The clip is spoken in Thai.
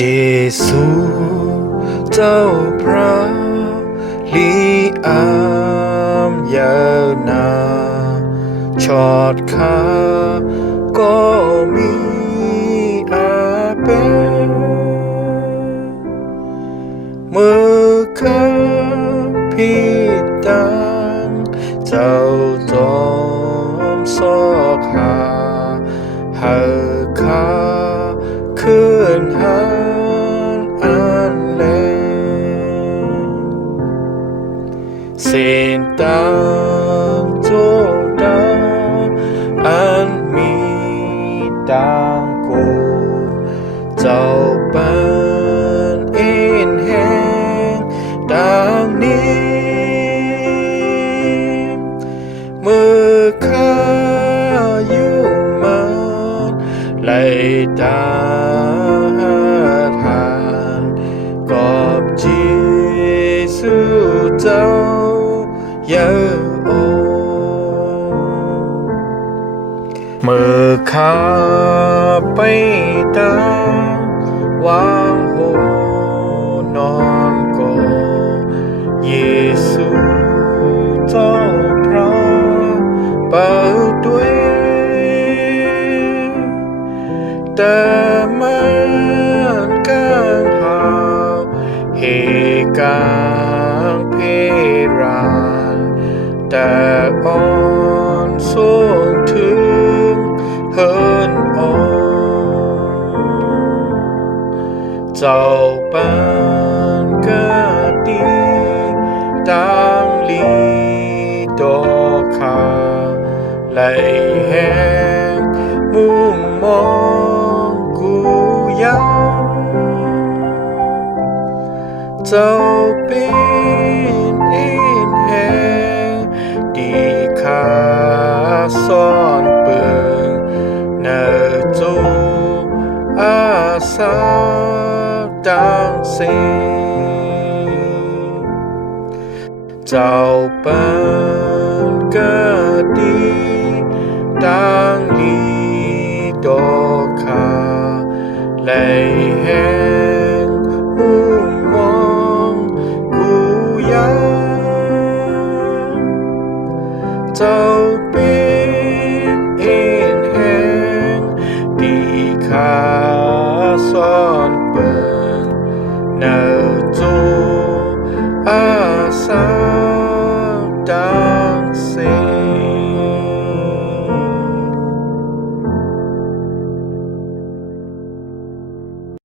เจซูเจ้าพระลีอามยาวนานชอดขาก็มีอาเป็นเมื่อข้าพิดังเจ้าจอมซอกหาข้าขึ้นหานอันเลเส้นตางโจดาอันมีดังกูเจ้าปันเอ็นแห่งดังนี้เมื่อข้าอยู่มันไล่ตาทานกอบจีสูเจ้าเยาโอเมื่อข้าไปตาวางโหนอนก็เยซูเจ้าพระเปิดด้วยแต่มันก้างหาวเหกางเพรานแต่อ่อนสูงถึงเฮินอเจ้าปันกะดีตังลีดอกขาไหลแห้งมุ่งมองกูยังเจ้าเป็นเอ็นแห่งดีขาซ่อนเปิงเนจูอาสาดังเสีเจ้าปันกะดีตังลีดอกขาไหลแห้งมุ่งมองกูยังเจ้าเป็นเอ็นแห่งดีขาซ่อนเปิงเนจูอาสา